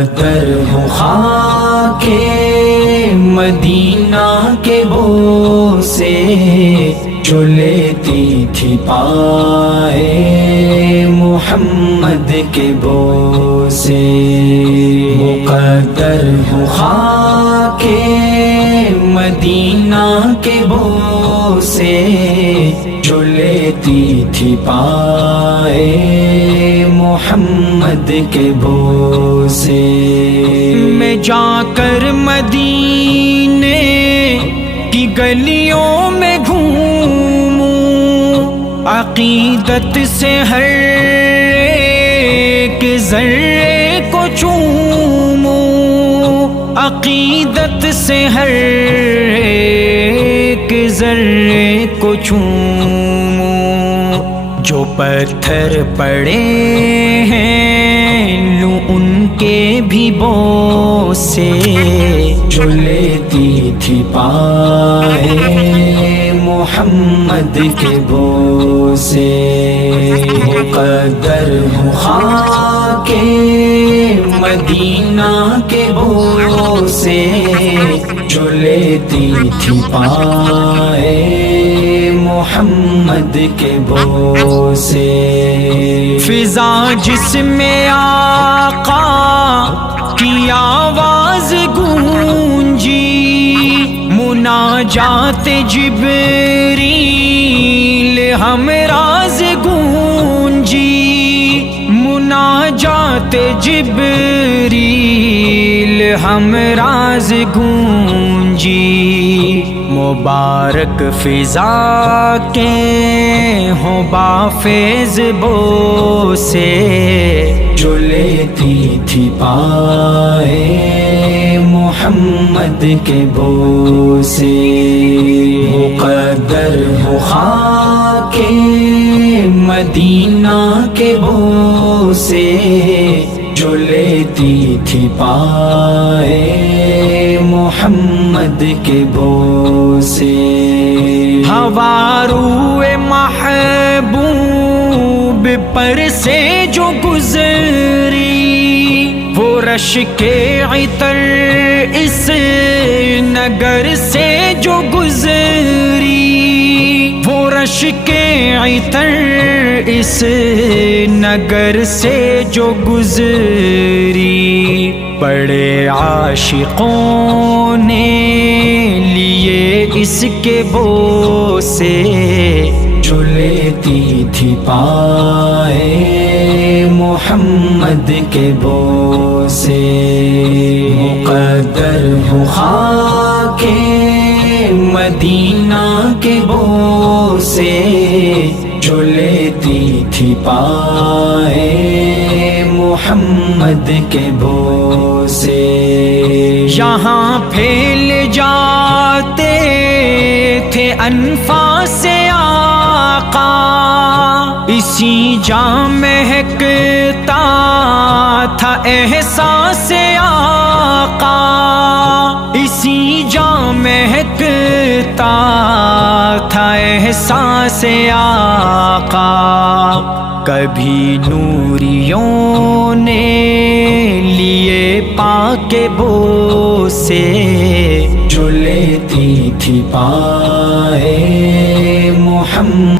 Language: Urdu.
مقدر ہو خاک مدینہ کے بو سے جو لیتی تھی پائے محمد کے بو سے، مقدر ہو خاک مدینہ کے بو سے جو لیتی تھی پائے محمد کے بو سے۔ میں جا کر مدینے کی گلیوں میں گھوموں، عقیدت سے ہر ایک ذرے کو چوموں، عقیدت سے ہر ایک ذرے کو چوموں، جو پتھر پڑے ہیں لوں ان کے بھی بو سے، جو لیتی تھی پائے محمد کے بو سے، مقدر ہو خاک مدینہ کے بو سے جو لیتی تھی پائے محمد کے بو سے۔ فضا جس میں آقا کی آواز گونجی، مناجات جبریل ہم راز گونجی، مناجات جبریل ہم راز گونجی، مبارک فضا کے ہوں بافیض بو سے جو لیتی تھی پائے محمد کے بو سے، مقدر ہو خاک مدینہ کے بو سے جو لیتی تھی پائے محمد کے بو سے۔ ہوا روئے محبوب پر سے جو گزری، وہ رش کے عطر اس نگر سے جو گزری، وہ رش کے عطر اس نگر سے جو گزری، بڑے عاشقوں نے لیے اس کے بو سے جو لیتی تھی پائے محمد کے بو سے، مقدر ہو خاک مدینہ کے بو سے جو لیتی تھی پائے محمد کے بو سے۔ یہاں پھیل جاتے تھے انفاس آقا، اسی جام مہکتا تھا احساس آقا، اسی جام مہکتا تھا احساس آقا، کبھی نوریوں نے لیے پاک بو سے جو لیتی تھی پائے محمد